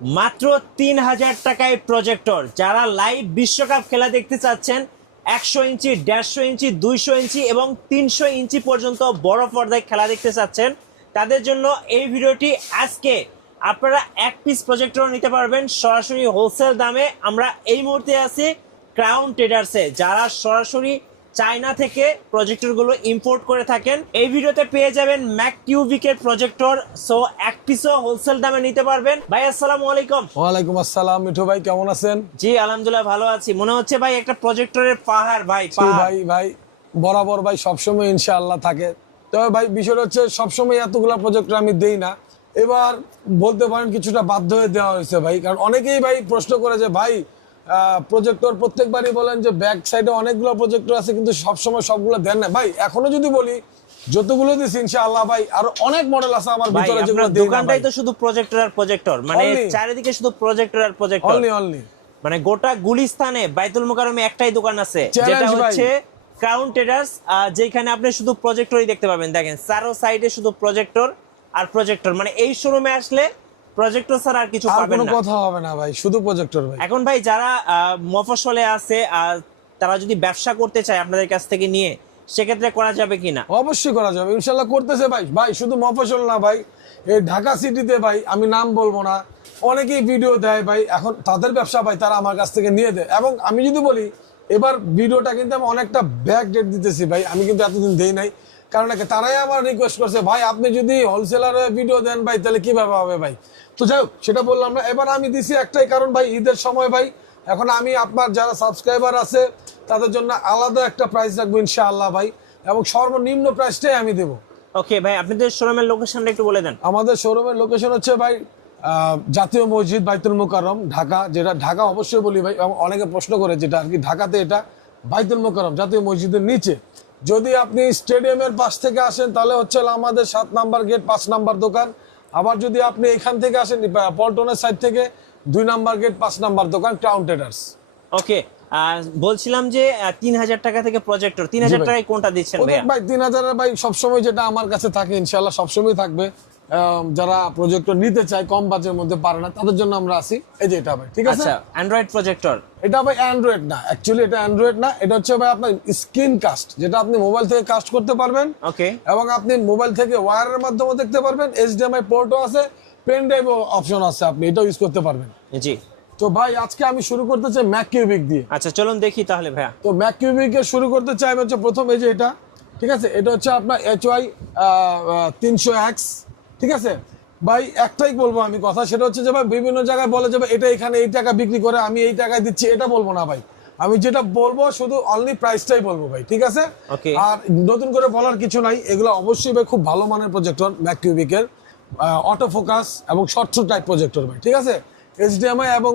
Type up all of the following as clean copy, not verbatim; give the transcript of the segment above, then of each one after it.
মাত্র ৩,০০০ টাকায় প্রজেক্টর। যারা লাইভ বিশ্বকাপ খেলা দেখতে চাচ্ছেন ১০০ ইঞ্চি, ১৫০ ইঞ্চি, ২০০ ইঞ্চি এবং ৩০০ ইঞ্চি পর্যন্ত বড় পর্দায় খেলা দেখতে চাচ্ছেন, তাদের জন্য এই ভিডিওটি। আজকে আপনারা এক পিস প্রজেক্টর নিতে পারবেন সরাসরি হোলসেল দামে। আমরা এই মুহূর্তে আছি ক্রাউন ট্রেডার্সে, যারা সরাসরি চায়না থেকে প্রজেক্টরগুলো ইম্পোর্ট করে থাকেন। এই ভিডিওতে পেয়ে যাবেন ম্যাককিউবিকের প্রজেক্টর। সো এক পিসও হোলসেল দামে নিতে পারবেন। ভাই আসসালামু আলাইকুম। ওয়ালাইকুম আসসালাম। মিঠু ভাই কেমন আছেন? জি আলহামদুলিল্লাহ ভালো আছি। মনে হচ্ছে ভাই একটা প্রজেক্টরের পাহাড়। ভাই ভাই বরাবর ভাই সবসময় ইনশাআল্লাহ থাকে। তবে ভাই বিষয়টা হচ্ছে সবসময় এতগুলা প্রজেক্টর আমি দেই না। এবার বলতে পারেন কিছুটা বাধ্য হয়ে দেওয়া হয়েছে ভাই, কারণ অনেকেই ভাই প্রশ্ন করে যে ভাই প্রজেক্টর প্রত্যেকবারই বলেন যে ব্যাক সাইডে অনেকগুলো প্রজেক্টর আছে কিন্তু সবসময় সবগুলো দেন না। ভাই এখনো যদি বলি যতগুলো দিছি ইনশাআল্লাহ ভাই আরো অনেক মডেল আছে আমার ভিতরে, যেগুলো দেই না। দোকানটাই তো শুধু প্রজেক্টর আর প্রজেক্টর, মানে চারিদিকে শুধু প্রজেক্টর আর প্রজেক্টর। অনলি মানে গোটা গুলিস্তানে বাইতুল মোকাররমে একটাই দোকান আছে, যেটা হচ্ছে ক্রাউন ট্রেডার্স, যেখানে আপনি শুধু প্রজেক্টরই দেখতে পাবেন। দেখেন চারো সাইডে শুধু প্রজেক্টর আর প্রজেক্টর, মানে এই শোরুমে আসলে প্রজেক্টর ছাড়া আর কিছু পাবেন না, কোনো কথা হবে না ভাই, শুধু প্রজেক্টর ভাই। এখন ভাই যারা মফস্বলে আছে, তারা যদি ব্যবসা করতে চায় আপনাদের কাছ থেকে নিয়ে, সেক্ষেত্রে করা যাবে কিনা? অবশ্যই করা যাবে, ইনশাআল্লাহ করতেছে ভাই। ভাই শুধু মফস্বল না ভাই, এই ঢাকা সিটিতে ভাই আমি নাম বলবো না, অনেকেই ভিডিও দেয় ভাই, এখন তাদের ব্যবসা ভাই তারা আমার কাছ থেকে নিয়ে দেয়। এবং আমি যদি বলি এবার ভিডিওটা কিন্তু আমি অনেকটা ব্যাক ডেট দিতেছি ভাই, আমি কিন্তু এতদিন দেই নাই। কারণ তারাই আমার রিকোয়েস্ট করছে ভাই আপনি যদি হোলসেলারে ভিডিও দেন ভাই তাহলে কিভাবে হবে ভাই। তো যাই হোক সেটা বললাম না। এবার আমি দিছি একটাই কারণ ভাই, ঈদের সময় ভাই এখন আমি আপনার যারা সাবস্ক্রাইবার আছে তাদের জন্য আলাদা একটা প্রাইস রাখবো ইনশাআল্লাহ ভাই, এবং সর্বনিম্ন প্রাইসটাই আমি দেবো। ওকে ভাই, আপনাদের শোরুমের লোকেশনটা একটু বলে দেন। আমাদের শোরুমের লোকেশন হচ্ছে ভাই জাতীয় মসজিদ বাইতুল মোকাররম ঢাকা, যেটা ঢাকা অবশ্যই বলি ভাই, এবং অনেকে প্রশ্ন করে যেটা আর কি ঢাকাতে, এটা বাইতুল মোকাররম জাতীয় মসজিদের নিচে। যদি আপনি স্টেডিয়ামের পাশ থেকে আসেন তাহলে হচ্ছে আমাদের 7 নাম্বার গেট 5 নাম্বার দোকান। আবার যদি আপনি এখান থেকে আসেন পল্টনের সাইড থেকে 2 নাম্বার গেট 5 নাম্বার দোকান ক্রাউন ট্রেডার্স। ওকে, বলছিলাম যে ৩,০০০ টাকা থেকে প্রজেক্টর, ৩,০০০ টাকায় কোনটা দিচ্ছেন ভাই? ভাই 3,000 ভাই সবসময় যেটা আমার কাছে থাকে ইনশাআল্লাহ সবসময় থাকবে। যারা প্রজেক্টর নিতে চায় কম বাজেটের মধ্যে পারে না তাদের জন্য আমরা আছি। এই যে এটা ভাই, ঠিক আছে। আচ্ছা, অ্যান্ড্রয়েড প্রজেক্টর। এটা ভাই অ্যান্ড্রয়েড না, অ্যাকচুয়ালি এটা অ্যান্ড্রয়েড না, এটা হচ্ছে ভাই আপনার স্ক্রিন কাস্ট, যেটা আপনি মোবাইল থেকে কাস্ট করতে পারবেন। ওকে, এবং আপনি মোবাইল থেকে ওয়্যারের মাধ্যমে দেখতে পারবেন, এইচডিএমআই পোর্টও আছে, পেন ড্রাইভ অপশন আছে, আপনি এটাও ইউজ করতে পারবেন। জি। তো ভাই আজকে আমি শুরু করতে চাই ম্যাককিউবিক দিয়ে। আচ্ছা চলুন দেখি তাহলে ভাইয়া। তো ম্যাককিউবিকের শুরু করতে চাই হচ্ছে প্রথম এই যে এটা, ঠিক আছে। এটা হচ্ছে আপনার HY 300X, ঠিক আছে ভাই। একটাই বলবো আমি কথা, সেটা হচ্ছে যে ভাই বিভিন্ন জায়গায় বলে যে এটা এখানে এই টাকা বিক্রি করে আমি এই টাকায় দিচ্ছি, এটা বলবো না ভাই। আমি যেটা বলবো শুধু অনলি প্রাইসটাই বলবো ভাই, ঠিক আছে। আর নতুন করে বলার কিছু নাই, এগুলো অবশ্যই ভাই খুব ভালো মানের প্রজেক্টর ম্যাককিউবিকের, অটো ফোকাস এবং শর্ট থ্রু টাইপ প্রজেক্টর ভাই, ঠিক আছে। HDMI এবং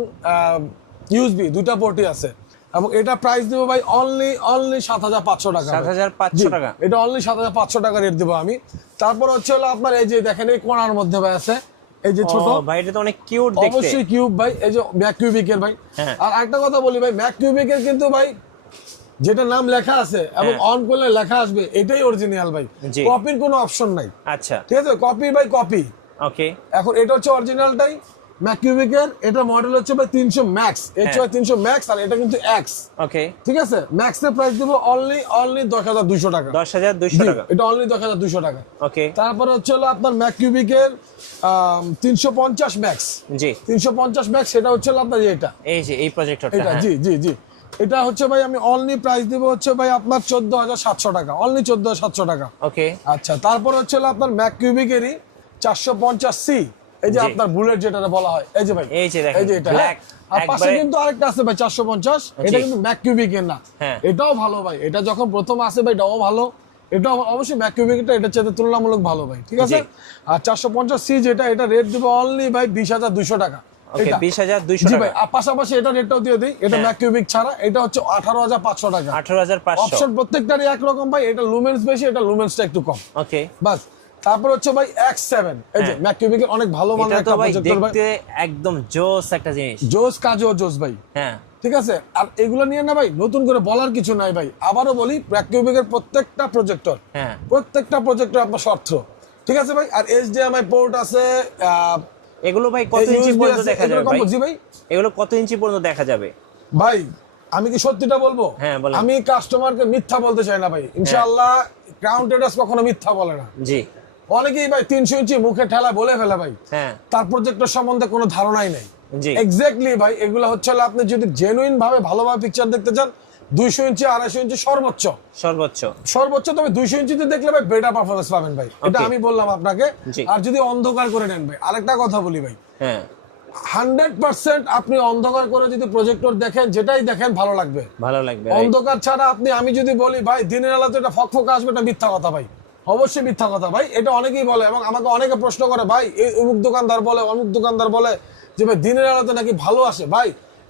USB দুইটা পোর্টই আছে। এবং এটা প্রাইস দেবো ভাই অনলি 7,500 টাকা। 7,500 টাকা, এটা অনলি 7,500 টাকা রেট দেবো আমি। তারপর হচ্ছে হলো আপনার এই যে দেখেন এই কোণার মধ্যে ভাই আছে এই যে ছোট ভাই, এটা তো অনেক কিউট দেখতে। অবশ্যই কিউব ভাই, এই যে ম্যাককিউবিকের ভাই। আর একটা কথা বলি ভাই, ম্যাককিউবিকের কিন্তু ভাই যেটা নাম লেখা আছে এবং অন করলে লেখা আসবে এটাই অরিজিনাল ভাই, কপির কোনো অপশন নাই। আচ্ছা ঠিক আছে, কপি বাই কপি। ওকে, এখন এটা হচ্ছে অরিজিনালটাই ম্যাককিউবিকের, এটা মডেল হচ্ছে ভাই 300 ম্যাক্স, HY 300 ম্যাক্স, আর এটা কিন্তু X। ওকে, ঠিক আছে, ম্যাক্স এর প্রাইস দেব অনলি 10,200 টাকা। 10,200 টাকা, এটা অনলি 10,200 টাকা। ওকে, তারপর হচ্ছে হলো আপনার ম্যাককিউবিকের 350 ম্যাক্স। জি 350 ম্যাক্স, সেটা হচ্ছে হলো আপনার এটা, এই যে এই প্রজেক্টরটা। এটা জি জি জি, এটা হচ্ছে ভাই আমি অনলি প্রাইস দেব হচ্ছে ভাই আপনার 14,700 টাকা, অনলি 14,700 টাকা। ওকে, আচ্ছা তারপর হচ্ছে হলো আপনার ম্যাককিউবিকেরই 450C, এই যে আপনার বুলেট যেটা বলা হয়, এই যে ভাই এই যে দেখেন, এই যে এটা। আর পাশে কিন্তু আরেকটা আছে ভাই 450, এটা কিন্তু ম্যাককিউবিকের না, এটাও ভালো ভাই। এটা যখন প্রথম আসে ভাই এটাও ভালো, এটা অবশ্যই ম্যাককিউবিকটা এটার চেয়ে তুলনামূলক ভালো ভাই, ঠিক আছে। আর 450C যেটা, এটা রেট দিব অনলি ভাই 20,200 টাকা। ওকে, 20,200 জি টাকা ভাই। আর পাশাপাশি এটা রেটটাও দিয়ে দেই, এটা ম্যাককিউবিক ছাড়া এটা হচ্ছে 18,500 টাকা। 18,500, অপশন প্রত্যেকটারই এক রকম ভাই, এটা লুমেন্স বেশি, এটা লুমেন্সটা একটু কম। ওকে, বাস। তারপর হচ্ছে ভাই X7, এই যে ম্যাককিউবিকের অনেক ভালো মানের একটা প্রজেক্টর ভাই, দেখতে একদম জোস একটা জিনিস, জোস কাজও জোস ভাই। হ্যাঁ ঠিক আছে। আর এগুলো নিয়ে না ভাই নতুন করে বলার কিছু নাই ভাই, আবারও বলি ম্যাককিউবিকের প্রত্যেকটা প্রজেক্টর আপনার শর্ট থ্রো, ঠিক আছে ভাই। আর HDMI পোর্ট আছে, এগুলো ভাই কত ইঞ্চি পর্যন্ত দেখা যাবে ভাই? জি ভাই, এগুলো কত ইঞ্চি পর্যন্ত দেখা যাবে ভাই আমি কি সত্যিটা বলবো? হ্যাঁ, বলেন। আমি কাস্টমারকে মিথ্যা বলতে চাই না ভাই, ইনশাআল্লাহ ক্রাউন ট্রেডার্স কখনো মিথ্যা বলে না। জি। অনেকেই ভাই 300 ইঞ্চি মুখে ঠেলা বলে ফেলে ভাই, হ্যাঁ। তার প্রজেক্টর সম্বন্ধে কোনো ধারণাই নেই। জি। এক্স্যাক্টলি ভাই, এগুলো হচ্ছে হলো আপনি যদি জেনুইন ভাবে ভালোভাবে পিকচার দেখতে চান 200 ইঞ্চি 250 ইঞ্চি সর্বোচ্চ সর্বোচ্চ, তবে 200 ইঞ্চিতে দেখলে ভাই বেটার পারফরমেন্স পাবেন ভাই, এটা Okay. আমি বললাম আপনাকে। জি। আর যদি অন্ধকার করে নেন ভাই, আরেকটা কথা বলি ভাই, হ্যাঁ 100% আপনি অন্ধকার করে যদি প্রজেক্টর দেখেন, যেটাই দেখেন ভালো লাগবে। right? অন্ধকার ছাড়া আমি যদি বলি ভাই দিনের আলোতে এটা ফকফক আসবে, এটা মিথ্যা কথা ভাই, অবশ্যই মিথ্যা কথা ভাই। এটা অনেকেই বলে এবং আমাকে অনেকে প্রশ্ন করে ভাই এই অমুক দোকানদার বলে অমুক দোকানদার বলে যে ভাই দিনের আলোতে নাকি ভালো আসে, ভাই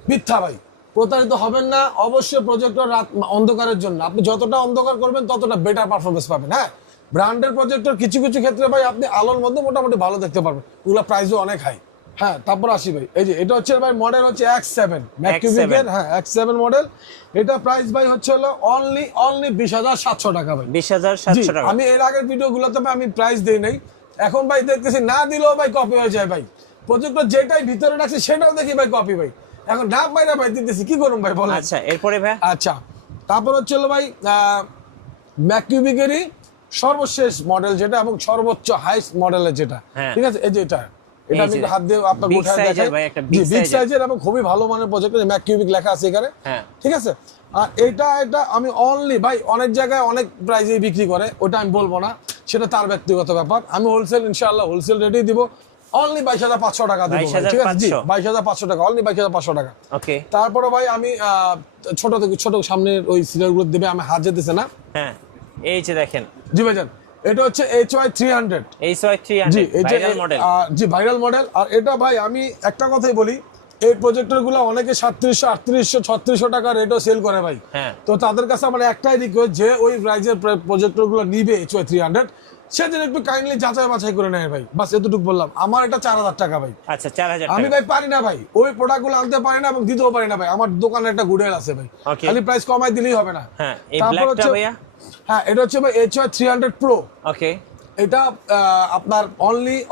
মিথ্যা ভাই, প্রতারিত হবেন না। অবশ্যই প্রজেক্টর রাত অন্ধকারের জন্য, আপনি যতটা অন্ধকার করবেন ততটা বেটার পারফরমেন্স পাবেন। হ্যাঁ, ব্র্যান্ডের প্রজেক্টর কিছু কিছু ক্ষেত্রে ভাই আপনি আলোর মধ্যে মোটামুটি ভালো দেখতে পারবেন, ওগুলো প্রাইসও অনেক হাই। হ্যাঁ, তারপর আসি ভাই, এই যে এটা হচ্ছে ভাই মডেল হচ্ছে X7 ম্যাককিউবিকের, হ্যাঁ X7 মডেল। এটা প্রাইস ভাই হচ্ছে হলো অনলি 20,700 টাকা ভাই, 20,700 টাকা। আমি এর আগের ভিডিওগুলোতে আমি প্রাইস দেই নাই, এখন ভাই দেখতেছি না দিলেও ভাই কপি হয়ে যায় ভাই, প্রজেক্টর যেটাই ভিতরে রাখছে সেটাও দেখি ভাই কপি ভাই, এখন না পাইরা ভাই দিতেছি, কি করুন ভাই বলেন। আচ্ছা, এরপরে ভাই আচ্ছা, তারপর হচ্ছে হলো ভাই ম্যাককিউবিকেরই সর্বশেষ মডেল যেটা এবং সর্বোচ্চ হাইস্ট মডেলের যেটা, হ্যাঁ। ঠিক আছে, এই যে এটা আমি একটু হাত দিয়ে আপনার Big উঠায় size-এর দেখাই, ভাই, একটা জি big বিগ size-এর। সাইজের এবং খুবই ভালো মানের প্রজেক্টর, ম্যাককিউবিক লেখা আছে এখানে, হ্যাঁ। ঠিক আছে। আর এটা আমি অনলি ভাই অনেক জায়গায় অনেক প্রাইসে বিক্রি করে, ওটা আমি বলবো না, সেটা তার ব্যক্তিগত ব্যাপার। আমি হোলসেল ইনশাআল্লাহ হোলসেল রেটেই দিব, অনলি 22,500 টাকা দিব ভাই, ঠিক আছে, জি 22,500 টাকা, অনলি 22,500 টাকা। ওকে। তারপরে ভাই আমি ছোট থেকে ছোট সামনের ওই সিরিয়ালগুলো দেবে, আমি হাত যেতেছে না। হ্যাঁ, এই যে দেখেন, জি ভাইজান, এটা হচ্ছে HY300, জি এটা ভাইরাল মডেল। জি ভাইরাল মডেল। আর এটা ভাই আমি একটা কথাই বলি, এই প্রজেক্টর গুলো অনেকে 3700 3800 3600 টাকা রেটও সেল করে ভাই। হ্যাঁ। তো তাদের কাছে আমার একটাই রিকোয়েস্ট, যে ওই প্রাইজের প্রজেক্টর গুলো নিবে HY300, সে যেন একটু কাইন্ডলি যাচাই বাছাই করে নেয় ভাই, বাস এতটুকু বললাম। আমার এটা 4000 টাকা ভাই। আচ্ছা, 4000 আমি টাকা। ভাই পারি না ভাই, ওই প্রোডাক্ট গুলো আনতে পারি না এবং দিতেও পারি না ভাই, আমার দোকানে একটা গুডেল আছে ভাই, Okay. খালি প্রাইস কমাই দিলেই হবে না। হ্যাঁ, এই তারপর ব্ল্যাকটা হচ্ছে ভাইয়া। হ্যাঁ, এটা হচ্ছে ভাই HY300 Pro। ওকে। এটা আপনার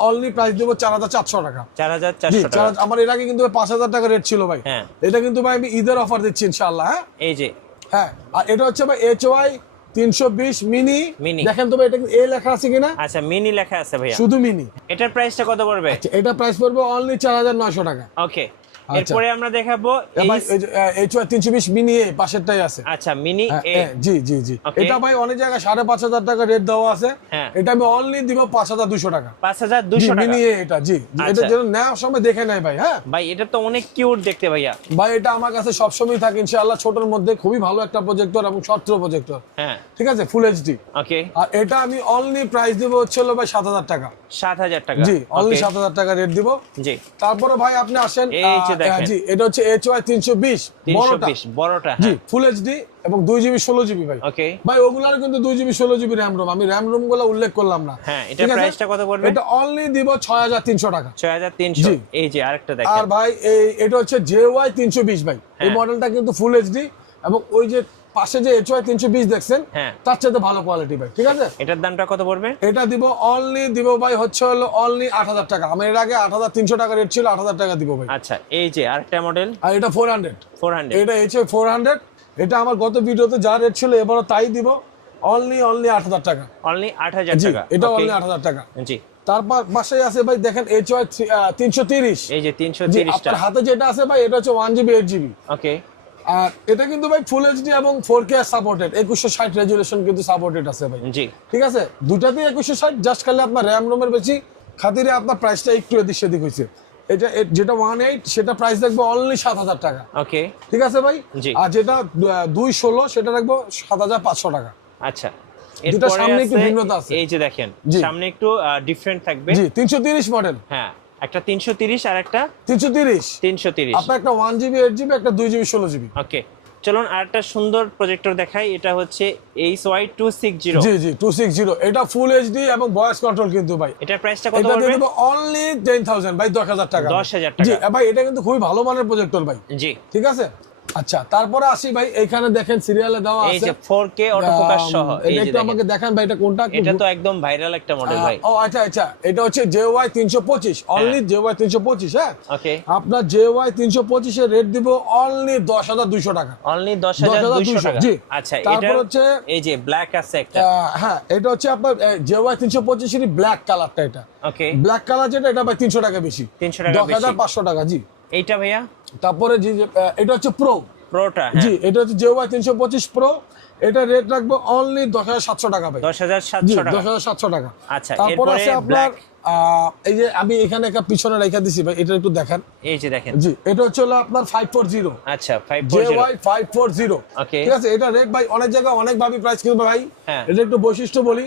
অনলি প্রাইস দেবো 4,400 টাকা। 4,400 টাকা। আমার এর আগে কিন্তু 5,000 টাকা রেট ছিল ভাই। হ্যাঁ। এটা কিন্তু ভাই আমি ঈদের অফার দিচ্ছি ইনশাআল্লাহ। হ্যাঁ, এই যে হ্যাঁ। আর এটা হচ্ছে ভাই HY 320 মিনি। মিনি। দেখেন তো ভাই এটা এ লেখা আছে কিনা? আচ্ছা, মিনি লেখা আছে ভাইয়া। শুধু মিনি। এটার প্রাইসটা কত পড়বে? আচ্ছা, এটা প্রাইস পড়বে অনলি 4,900 টাকা। ওকে। আচ্ছা। এরপরে আমরা দেখাবো ভাই HY 320 মিনি এ পাশেরটাই আছে। আচ্ছা, মিনি এ। জি জি জি। Okay. এটা ভাই অনেক জায়গায় 5,500 টাকা রেট দেওয়া আছে। হ্যাঁ। এটা আমি অনলি দিব 5,200 টাকা। 5,200 টাকা। মিনি এ এটা, জি এটা আচ্ছা। যেন নেওয়ার সময় দেখে নেয় ভাই। হ্যাঁ ভাই, এটা তো অনেক কিউট দেখতে ভাইয়া। ভাই, এটা আমার কাছে সবসময় থাকে ইনশাআল্লাহ, ছোটর মধ্যে খুবই ভালো একটা প্রজেক্টর এবং সত্র প্রজেক্টর, হ্যাঁ। ঠিক আছে, ফুল এইচডি। ওকে। আর এটা আমি অনলি প্রাইস দিব হচ্ছে হলো ভাই 7,000 টাকা। 7,000 টাকা। জি, অনলি Okay. 7,000 টাকা রেট দিব। জি। তারপরে ভাই আপনি আসেন, এই যে দেখেন। জি এটা হচ্ছে HY 320 বড়টা, 320 বড়টা। জি হ্যাঁ। ফুল এইচডি এবং 2GB 16GB ভাই। ওকে। ভাই ওগুলার কিন্তু 2GB 16GB র্যাম রোম, আমি র্যাম রোম গুলো উল্লেখ করলাম না। হ্যাঁ, এটার ঠিক আছে? প্রাইসটা কত পড়বে? এটা অনলি দিব 6,300 টাকা। 6,300। জি। এই যে আরেকটা আর দেখেন। ভাই এটা হচ্ছে JY 320 ভাই, এই হ্যাঁ। মডেলটা কিন্তু ফুল এইচডি এবং ওই যে পাশে যে HY 320 দেখছেন, হ্যাঁ। তার চাইতে ভালো কোয়ালিটি ভাই, ঠিক আছে। এটার দামটা কত পড়বে? এটা দিব ভাই হচ্ছে হলো অনলি 8,000 টাকা। আমার এর আগে 8,300 টাকা রেট ছিল, 8,000 টাকা দিব ভাই। আচ্ছা, এই যে আরেকটা মডেল। আর এটা 400, 400। এটা HY 400, এটা আমার গত ভিডিওতে যা রেট ছিল এবারও তাই দিব, অনলি 8,000 টাকা। অনলি 8,000 জি, টাকা। এটা Okay. অনলি 8,000 টাকা। জি। তারপর পাশেই আছে ভাই দেখেন HY 330। এই যে জি, 330 টা। আপনার হাতে যেটা আছে ভাই এটা হচ্ছে 1GB 8GB। ওকে। আর এটা কিন্তু ভাই ফুল এইচডি এবং 4K সাপোর্টেড, 2160 রেজুলেশন কিন্তু সাপোর্টেড আছে ভাই। জি। ঠিক আছে, দুটাতেই 2160, জাস্ট খালি আপনার র্যাম রোমের বেশি খাতিরে আপনার প্রাইসটা একটু এদিক সেদিক হয়েছে। এটা যেটা 18 সেটা প্রাইস রাখবো অনলি 7,000 টাকা। ওকে। ঠিক আছে ভাই। জি। আর যেটা 216 সেটা রাখবো 7,500 টাকা। আচ্ছা। দুটো এরপরে সামনে একটু আছে, ভিন্নতা আছে। এই যে দেখেন, জি। সামনে একটু ডিফারেন্ট থাকবে। জি 330 মডেল। হ্যাঁ, একটা 330 আর একটা 330। 330। আপনার একটা 1GB 8GB, একটা 2GB 16GB। ওকে। চলুন আরেকটা সুন্দর প্রজেক্টর দেখাই। এটা হচ্ছে HY 260। জি জি 260। এটা ফুল এইচডি এবং ভয়েস কন্ট্রোল কিন্তু ভাই। এটার প্রাইসটা কত এটা পড়বে? দিয়ে দেবো অনলি 10,000 ভাই, 10,000 টাকা। 10,000 টাকা। জি ভাই, এটা কিন্তু খুবই ভালো মানের প্রজেক্টর ভাই। জি। ঠিক আছে। আচ্ছা তারপরে আসি ভাই, এখানে দেখেন সিরিয়ালে দেওয়া এই আছে যে 4K অটোফোকাস সহ, এই এটা যে একটু দেখেন। আমাকে দেখান ভাই, এটা কোনটা? এটা তো একদম ভাইরাল একটা মডেল ভাই। ও আচ্ছা আচ্ছা, এটা হচ্ছে JY 325, অনলি JY 325। হ্যাঁ ওকে, আপনার JY 325 এর রেট দিব অনলি 10,200 টাকা। অনলি 10,200 টাকা। জি। আচ্ছা, তারপর এটা হচ্ছে এই যে ব্ল্যাক আছে একটা। হ্যাঁ এটা হচ্ছে আপনার JY 325 এর ব্ল্যাক কালারটা, এটা ওকে, ব্ল্যাক কালার যেটা, এটা ভাই 300 টাকা বেশি, 300 টাকা বেশি। 10,500 টাকা। জি। এইটা ভাইয়া তারপরে এটা হচ্ছে প্রো। প্রোটা, জি, এটা হচ্ছে JY 325 প্রো, এটা রেট রাখবো অনলি 10,700 টাকা ভাই। 10,700 টাকা। 10,700 টাকা। আচ্ছা, তারপর এরপরে আছে আপনার ব্ল্যাক। এই যে আমি এখানে একটা পিছনে রেখে দিছি ভাই, এটা একটু দেখেন। এই যে দেখেন। জি, এটা হচ্ছে হলো আপনার 540, আচ্ছা 540। JY 540। ওকে। ঠিক আছে, এটা রেট ভাই অনেক জায়গায় অনেক ভাবে প্রাইস কিন্তু ভাই। হ্যাঁ। এটা একটু বৈশিষ্ট্য বলি,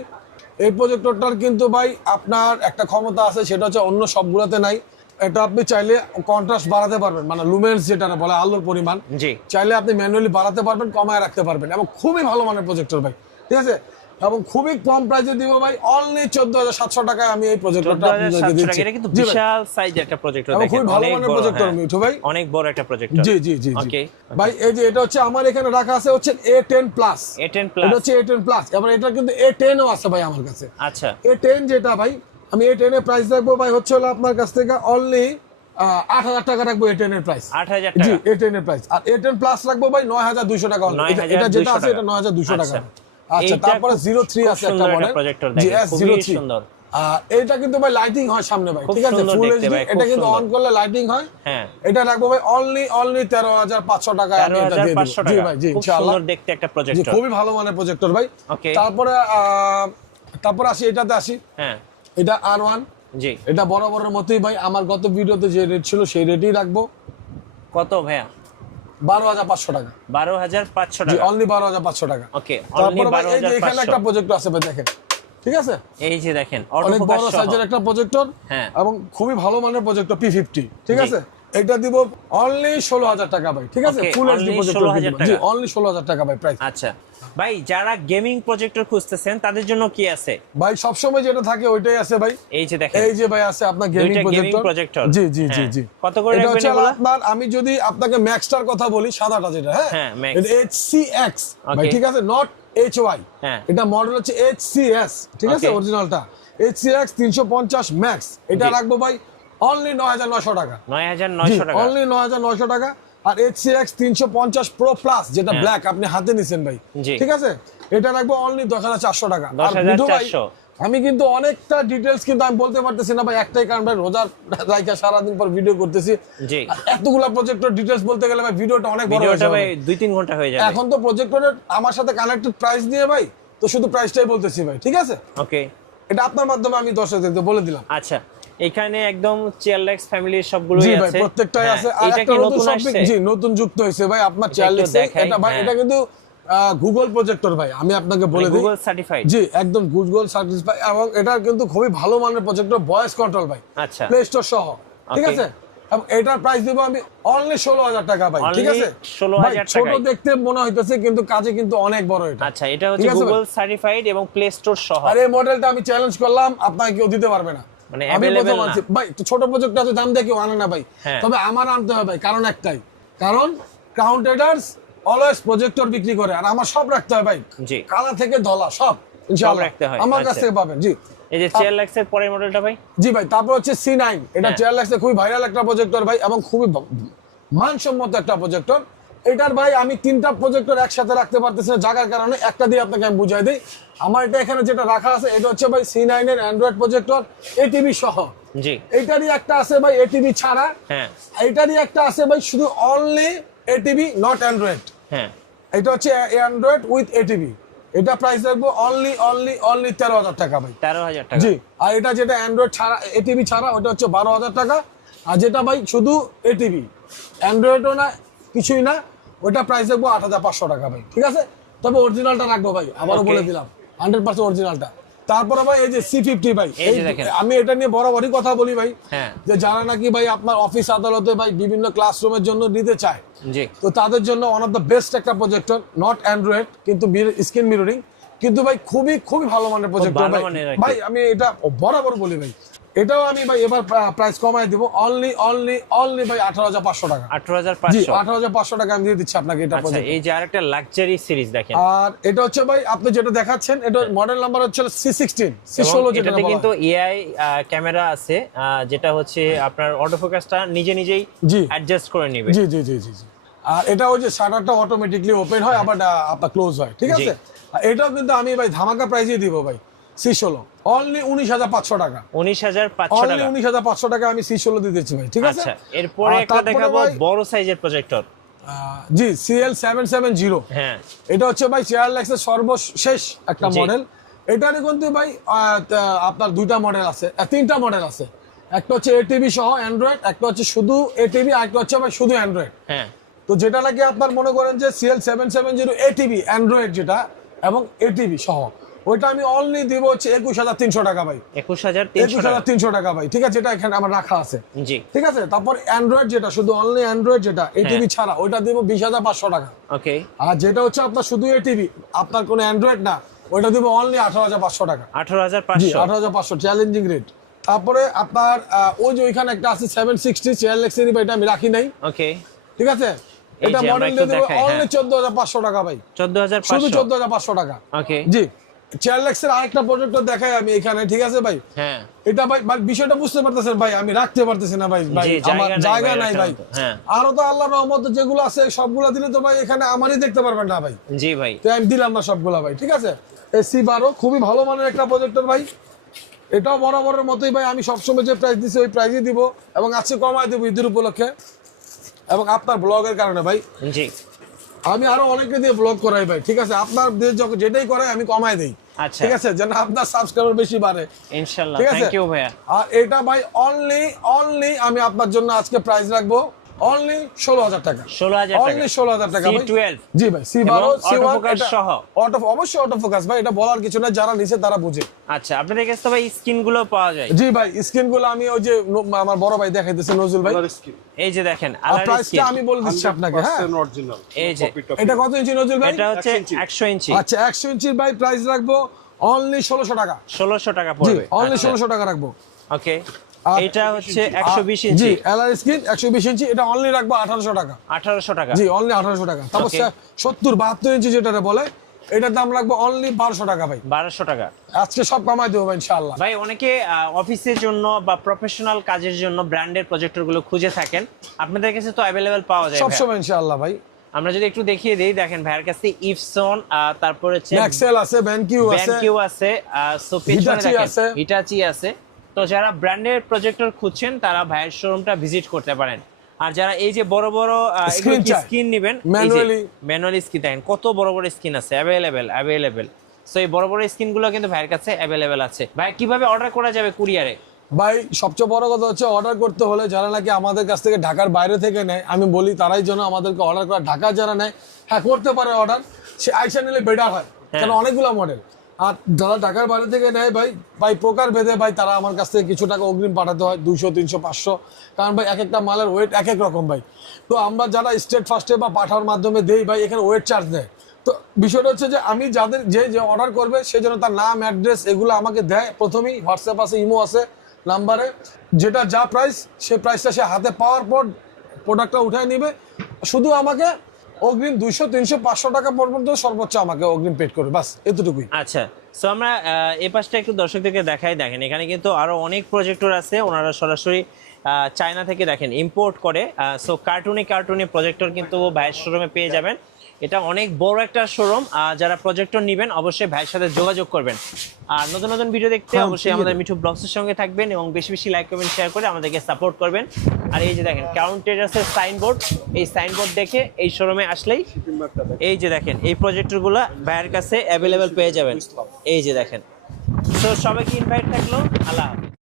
এই প্রজেক্টরটার কিন্তু ভাই আপনার একটা ক্ষমতা আছে, সেটা হচ্ছে অন্য সবগুলোতে নাই। এটা আপনি চাইলে কন্ট্রাস্ট বাড়াতে পারবেন, মানে লুমেন্স যেটা বলে আলোর পরিমাণ, জি। চাইলে আপনি ম্যানুয়ালি বাড়াতে পারবেন, কমায় রাখতে পারবেন, এবং খুবই ভালো মানের প্রজেক্টর ভাই। ঠিক আছে, এবং খুবই কম প্রাইসে দিব ভাই, অনলি 14,700 টাকায় আমি এই প্রজেক্টরটা আপনাদেরকে 14,700 দিচ্ছি। টাকা। এটা কিন্তু জি ভাই। বিশাল সাইজের একটা প্রজেক্টর এবং দেখেন, খুবই ভালো অনেক মানের বড়, প্রজেক্টর হ্যাঁ। মিঠু ভাই। অনেক বড় একটা প্রজেক্টর। জি জি জি জি। ওকে ভাই এই যে এটা হচ্ছে আমার এখানে রাখা আছে হচ্ছে A10 প্লাস। A10 এটা প্লাস। হচ্ছে A10 প্লাস, এবং এটা কিন্তু A10 ও আছে ভাই আমার কাছে। আচ্ছা, A10 যেটা ভাই, আমি A10 এর প্রাইস রাখবো ভাই হচ্ছে হলো আপনার কাছ থেকে অনলি 8,000 টাকা রাখবো A10 এর প্রাইস। 8,000 জি, টাকা। A10 এর প্রাইস। আর A10 প্লাস রাখবো ভাই 9,200 টাকা only। এটা যেটা আছে এটা 9,200 টাকা। আচ্ছা, এইটা তারপরে খুব 03 আছে একটা সুন্দর একটা মডেল, প্রজেক্টর জি দেখেন, খুবই S03। সুন্দর। এটা কিন্তু ভাই লাইটিং হয় সামনে ভাই, খুব ঠিক আছে, সুন্দর ফুল দেখতে এইচডি। ভাই, খুব এটা কিন্তু সুন্দর। অন করলে লাইটিং হয়। হ্যাঁ, এটা রাখবো ভাই অনলি 13,500 টাকা আমি এটা দিয়ে দেব। 13,500 জি টাকা। ভাই, জি খুব ইনশাআল্লাহ। সুন্দর দেখতে একটা জি, প্রজেক্টর। খুবই ভালো মানের প্রজেক্টর ভাই। ওকে। তারপরে আসি এটাতে আসি। হ্যাঁ, এটা R1। জি। এটা বরাবরের মতোই ভাই, আমার গত ভিডিওতে যে রেট ছিল সেই রেটই রাখবো, কত ভাইয়া? 12,500 টাকা। 12,500 জি, টাকা। অনলি 12,500 টাকা। ওকে, অনলি তারপরে ভাই এই যে এখানে একটা 12,500। প্রজেক্টর আছে ভাই, দেখেন। ঠিক আছে, এই যে দেখেন, অনেক অটোফোকাস বড় সহ। সাইজের একটা প্রজেক্টর, হ্যাঁ। এবং খুবই ভালো মানের প্রজেক্টর P50। ঠিক জি। আছে, এটা দিব অনলি 16,000 টাকা ভাই। ঠিক আছে, Okay, full HD only projector 16,000 জি, টাকা। অনলি 16,000 টাকা ভাই প্রাইস। আচ্ছা ভাই, যারা গেমিং প্রজেক্টর খুঁজতেছেন তাদের জন্য কি আছে? ভাই সবসময় যেটা থাকে ওইটাই আছে ভাই। এই যে দেখেন, এই যে ভাই আছে আপনার গেমিং দুইটা gaming প্রজেক্টর। projector। জি জি জি হ্যাঁ। জি। কত করে এটা রাখবেন হচ্ছে এগুলা? আপনার, আমি যদি আপনাকে ম্যাক্সটার কথা বলি, সাদাটা যেটা, হ্যাঁ হ্যাঁ, Max। এটা HCX ভাই, Okay। ঠিক আছে, নট HY। হ্যাঁ। এটা মডেল হচ্ছে HCS, ঠিক আছে, Okay। অরিজিনালটা HCX 350 ম্যাক্স। এটা জি। রাখবো ভাই অনলি 9,900 টাকা। 9,900 টাকা। অনলি 9,900 টাকা। আর HCX 350 প্রো প্লাস যেটা হ্যাঁ। ব্ল্যাক আপনি হাতে নিছেন ভাই, জি। ঠিক আছে, এটা রাখবো অনলি 10,400 টাকা। আর 10,400 বিধু ভাই, আমি কিন্তু অনেকটা ডিটেলস কিন্তু আমি বলতে পারতেছি না ভাই, একটাই কারণ ভাই, রোজার রাইখা সারাদিন পর ভিডিও করতেছি। জি। আর এতগুলা প্রজেক্টর ডিটেলস বলতে গেলে ভাই ভিডিওটা অনেক বড় হয়ে ভিডিওটা যাবে। ভাই 2-3 ঘন্টা হয়ে যাবে। এখন তো প্রজেক্টরের আমার সাথে কানেক্টেড প্রাইস নিয়ে ভাই, তো শুধু প্রাইসটাই বলতেছি ভাই, ঠিক আছে, ওকে। এটা আপনার মাধ্যমে আমি দর্শকদেরকে বলে দিলাম। আচ্ছা, এখানে একদম চেয়ারলেক্স ফ্যামিলির জি সবগুলোই ভাই, আছে। প্রত্যেকটাই হ্যাঁ, আছে। আর এটা একটা কি নতুন নতুন শপিং, আসছে? জি নতুন যুক্ত হয়েছে ভাই আপনার একটু চেয়ারলেক্স। দেখাই, এটা ভাই, হ্যাঁ। এটা কিন্তু গুগল প্রজেক্টর ভাই, আমি আপনাকে বলে দিই। Google certified. জি, একদম গুগল সার্টিফাইড, এবং এটা কিন্তু খুবই ভালো মানের প্রজেক্টর, ভয়েস কন্ট্রোল ভাই, আচ্ছা। প্লে স্টোর সহ, ঠিক Okay। আছে। এবং এটার প্রাইস দেবো আমি অনলি 16,000 টাকা ভাই, ঠিক Only আছে। 16,000 ভাই, ছোট টাকায়। দেখতে মনে হইতেছে কিন্তু কাজে কিন্তু অনেক বড় এটা। আচ্ছা, এটা হচ্ছে ঠিক আছে ভাই? গুগল সার্টিফাইড এবং প্লে স্টোর সহ। আর এই মডেলটা আমি চ্যালেঞ্জ করলাম, আপনাকে কেউ দিতে পারবে না। মানে আমি available প্রথম না। আনছি ভাই, তো ছোট প্রজেক্টটা তো দাম দিয়ে কেউ আনে না ভাই। হ্যাঁ। তবে আমার আনতে হবে ভাই, কারণ একটাই, কারণ ক্রাউন ট্রেডার্স অলওয়েজ প্রজেক্টর বিক্রি করে, আর আমার সব রাখতে হয় ভাই, জি। কালা থেকে ধলা সব ইনশাআল্লাহ রাখতে হয়। আমার কাছ আচ্ছা। থেকে পাবেন। জি এই যে চেয়ারলেক্সের পরের মডেলটা ভাই। জি ভাই, তারপর হচ্ছে C9। এটা হ্যাঁ। চেয়ারলেক্সে খুবই ভাইরাল একটা প্রজেক্টর ভাই, এবং খুবই মানসম্মত একটা প্রজেক্টর। এটার ভাই আমি 3টা প্রজেক্টর একসাথে রাখতে পারতেছি না জায়গার কারণে, একটা দিয়ে আপনাকে আমি বুঝাই দিই। আমার এটা এখানে যেটা রাখা আছে, এটা হচ্ছে ভাই C9 এর অ্যান্ড্রয়েড প্রজেক্টর, ATV সহ। জি। এইটারই একটা আছে ভাই ATV ছাড়া। হ্যাঁ। এইটারই একটা আছে ভাই শুধু অনলি ATV নট অ্যান্ড্রয়েড। হ্যাঁ। এটা হচ্ছে অ্যান্ড্রয়েড উইথ ATV। এটা প্রাইস রাখবো অনলি 13,000 টাকা ভাই। 13,000 টাকা। জি। আর এটা যেটা অ্যান্ড্রয়েড ছাড়া ATV ছাড়া, ওটা হচ্ছে 12,000 টাকা। আর যেটা ভাই শুধু ATV, অ্যান্ড্রয়েডও না কিছুই না, ওটা প্রাইস রাখবো 8,500 টাকা ভাই, ঠিক আছে। তবে অরিজিনালটা রাখবো ভাই, আবারও Okay। বলে দিলাম 100% অরিজিনালটা। তারপরে ভাই এই যে C50 ভাই, এই যে দেখেন। আমি এটা নিয়ে বরাবরই কথা বলি ভাই, হ্যাঁ। যে যারা নাকি ভাই আপনার অফিস আদালতে ভাই বিভিন্ন ক্লাসরুমের জন্য নিতে চায়, জি। তো তাদের জন্য ওয়ান অফ দ্য বেস্ট একটা প্রজেক্টর, নট অ্যান্ড্রয়েড কিন্তু স্ক্রিন মিররিং, কিন্তু ভাই খুবই খুবই ভালো মানের প্রজেক্টর ভালো ভাই। মানের আর কি। ভাই আমি এটা বরাবর বলি ভাই, এটাও আমি ভাই এবার প্রাইস কমায় দিব অনলি ভাই 18,500 টাকা। জি 18,500। 18,500 টাকা আমি দিয়ে দিচ্ছি আপনাকে এটা আচ্ছা, project। এই যে আরেকটা লাক্সারি সিরিজ দেখেন, আর এটা হচ্ছে ভাই আপনি যেটা দেখাচ্ছেন এটা মডেল নাম্বার হচ্ছে C16 এবং C16 যেটা এটাতে বলা কিন্তু হয়। এআই ক্যামেরা আছে, যেটা হচ্ছে আপনার অটো ফোকাসটা নিজেই জি অ্যাডজাস্ট করে নেবে। জি জি জি জি জি। আর এটা ওই যে শাটারটা অটোমেটিকলি ওপেন হয় আবার আপনার ক্লোজ হয়, ঠিক আছে। আর এটাও কিন্তু আমি ভাই ধামাকা প্রাইজে দিব ভাই C16 অনলি 19,500 টাকা। 19,500 অনলি টাকা। 19,500 টাকা আমি C16 দিয়ে দিচ্ছি ভাই, ঠিক আছে। আচ্ছা, এরপরে আর একটা তারপরে দেখাবো ভাই, বড় সাইজের প্রজেক্টর। জি CL770। হ্যাঁ, এটা হচ্ছে ভাই চেয়ারলেক্সের সর্বশেষ একটা জি। মডেল। এটারই কিন্তু ভাই আপনার দুইটা মডেল আছে, তিনটা মডেল আছে। একটা হচ্ছে এটিভি সহ অ্যান্ড্রয়েড, একটা হচ্ছে শুধু এটিভি, আর একটা হচ্ছে ভাই শুধু অ্যান্ড্রয়েড। হ্যাঁ, তো যেটা নাকি আপনার মনে করেন যে CL770 এটিভি অ্যান্ড্রয়েড যেটা এবং এটিভি সহ, ওইটা আমি অনলি দিব হচ্ছে 21,300 টাকা ভাই। 21,300 টাকা। 21,300 টাকা ভাই, ঠিক আছে। এটা এখানে আমার রাখা আছে, জি, ঠিক আছে। তারপর অ্যান্ড্রয়েড যেটা শুধু অনলি অ্যান্ড্রয়েড যেটা এটিভি ছাড়া, ওইটা দিব 20,500 টাকা। ওকে। আর যেটা হচ্ছে আপনার শুধু এটিভি, আপনার কোনো অ্যান্ড্রয়েড না, ওইটা দিব অনলি 18,500 টাকা। জি 18,500। 18,500 চ্যালেঞ্জিং রেট। তারপরে আপনার ওই যে ওইখানে একটা আছে 760 চেয়ারলেক্সের, এটা আমি রাখি নাই, ওকে। ঠিক আছে। এই এটা যে আমরা মডেল একটু দিয়ে দেবো দেখাই, অনলি হ্যাঁ। 14,500 টাকা ভাই, শুধু 14,500। 14,500 টাকা। ওকে। জি চেয়ারলেক্সের আরেকটা প্রজেক্টর দেখাই আমি এখানে, ঠিক আছে ভাই। হ্যাঁ, এটা ভাই বিষয়টা বুঝতে পারতেছেন ভাই, আমি রাখতে পারতেছি না ভাই, ভাই জি, আমার জায়গা নাই জায়গা ভাই নাই রাখার ভাই। মতো, হ্যাঁ। আরো তো আল্লাহর রহমতে যেগুলো আছে সবগুলা দিলে তো ভাই এখানে আমারই দেখতে পারবেন না ভাই, জি ভাই। তো আমি দিলাম না সবগুলা ভাই, ঠিক আছে। এই C12 খুবই ভালো মানের একটা প্রজেক্টর ভাই। এটাও বরাবরের মতোই ভাই, আমি সবসময় যে প্রাইস দিছি ওই প্রাইসই দিব, এবং আজকে কমায় দেবো ঈদের উপলক্ষে, এবং আপনার ব্লগের কারণে ভাই। জি, আমি আরো অনেকে দিয়ে ব্লগ করাই ভাই, ঠিক আছে। আপনার দিয়ে যখন যেটাই করাই আমি কমায় দেই, আচ্ছা, ঠিক আছে, যেন আপনার সাবস্ক্রাইবার বেশি বাড়ে, ইনশাআল্লাহ। ঠিক আছে। থ্যাংক ইউ ভাইয়া। আর এটা ভাই অনলি আমি আপনার জন্য আজকে প্রাইস রাখবো অনলি 16,000 টাকা। 16,000 টাকা। অনলি 16,000 টাকা ভাই। C12 জি ভাই C12 এবং C1 autofocus সহ। অবশ্যই অটো ফোকাস ভাই, এটা বলার কিছু না, যারা নিচে তারা বুঝে। আচ্ছা, আপনাদের কাছে তো ভাই স্ক্রিন গুলো পাওয়া যায়। জি ভাই স্ক্রিন গুলো আমি ওই যে আমার বড় ভাই দেখাইতেছে নজরুল ভাই, এই যে দেখেন আর আলার প্রাইসটা স্ক্রিন। আমি বলে দিচ্ছি আপনাকে, হ্যাঁ। অরিজিনাল এই যে এটা কত ইঞ্চি নজরুল ভাই? এটা হচ্ছে 100 ইঞ্চি। 100 ইঞ্চি। আচ্ছা 100 ইঞ্চির ভাই প্রাইস রাখবো অনলি 1600 টাকা। 1600 টাকা জি পড়বে। অনলি 1600 টাকা রাখবো। ওকে। আর এটা হচ্ছে 120 জি ইঞ্চি। এলআর স্ক্রিন 120 ইঞ্চি, এটা অনলি রাখবো 1800 টাকা। 1800 টাকা। জি অনলি 1800 টাকা। তারপর Okay. 70-72 ইঞ্চি যেটা বলে, এটার দাম রাখবো অনলি 1200 টাকা ভাই। 1200 টাকা। আজকে সব কমাই দেবো ভাই ইনশাআল্লাহ। ভাই অনেকে অফিসের জন্য বা প্রফেশনাল কাজের জন্য ব্র্যান্ডের প্রজেক্টর গুলো খুঁজে থাকেন, আপনাদের কাছে তো অ্যাভেলেবেল পাওয়া যায় সব ভাইয়া। সময় ইনশাআল্লাহ ভাই। আমরা যদি একটু দেখিয়ে দেই, দেখেন ভাইয়ের কাছে ইপসন, তারপর হচ্ছে ম্যাক্সেল আছে, ব্যানকিউ আছে, ব্যানকিউ আছে, সো পেছনে Hitachi দেখেন আছে। হিটাচি আছে। তো যারা ব্র্যান্ডের প্রজেক্টর খুঁজছেন তারা ভাইয়ের শোরুমটা ভিজিট করতে পারেন। আর যারা এই যে বড় বড় Screen চায়। স্ক্রিন নেবেন, ম্যানুয়ালি স্ক্রিন, দেখেন কত বড় বড় স্ক্রিন আছে, অ্যাভেলেবেল। সো এই বড় বড় স্ক্রিন গুলো কিন্তু ভাইয়ের কাছে অ্যাভেলেবেল আছে। ভাই কিভাবে অর্ডার করা যাবে কুরিয়ারে? ভাই সবচেয়ে বড় কথা হচ্ছে অর্ডার করতে হলে যারা নাকি আমাদের কাছ থেকে ঢাকার বাইরে থেকে নেয়, আমি বলি তারাই যেন আমাদেরকে অর্ডার করে। ঢাকা যারা নেয় হ্যাঁ করতে পারে অর্ডার, সে আইসা নিলে বেটার হয়, কারণ অনেকগুলো মডেল। আর যারা ঢাকার বাইরে থেকে নেয় ভাই প্রকার ভেদে ভাই তারা আমার কাছ থেকে কিছু টাকা অগ্রিম পাঠাতে হয়, 200, 300, 500, কারণ ভাই এক একটা মালের ওয়েট এক এক রকম ভাই। তো আমরা যারা স্টেট ফার্স্টে বা পাঠার মাধ্যমে দেই ভাই, এখানে ওয়েট চার্জ নেয়। তো বিষয়টা হচ্ছে যে আমি যাদের যে অর্ডার করবে সে যেন তার নাম, অ্যাড্রেস এগুলো আমাকে দেয় প্রথমেই। হোয়াটসঅ্যাপ আছে, ইমো আছে নাম্বারে, যেটা যা প্রাইস সেই প্রাইসটা সে হাতে পাওয়ার পর প্রোডাক্টটা উঠায় নিবে। শুধু আমাকে অগ্রিম 200, 300, 500 টাকা পর্যন্ত সর্বোচ্চ আমাকে অগ্রিম পেড করবে, বাস এতটুকুই। আচ্ছা, সো আমরা এই পাশটা একটু দর্শকদেরকে দেখাই। দেখেন এখানে কিন্তু আরো অনেক প্রজেক্টর আছে, ওনারা সরাসরি চায়না থেকে দেখেন ইম্পোর্ট করে। সো কার্টুনি প্রজেক্টর কিন্তু ভাইয়ের শোরুমে পেয়ে যাবেন। এটা অনেক বড় একটা শোরুম। যারা প্রজেক্টর নেবেন অবশ্যই ভাইয়ের সাথে যোগাযোগ করবেন। আর নতুন নতুন ভিডিও দেখতে অবশ্যই আমাদের মিঠু ব্লগসের সঙ্গে থাকবেন এবং বেশি বেশি লাইক, কমেন্ট, শেয়ার করে আমাদেরকে সাপোর্ট করবেন। আর এই যে দেখেন কাউন্টেরাসের সাইনবোর্ড, এই সাইনবোর্ড দেখে এই শোরুমে আসলেই এই যে দেখেন এই প্রজেক্টরগুলো ভাইয়ের কাছে অ্যাভেলেবেল পেয়ে যাবেন। এই যে দেখেন। তো সবাইকে ইনভাইট থাকলো, আল্লাহ হাফেজ।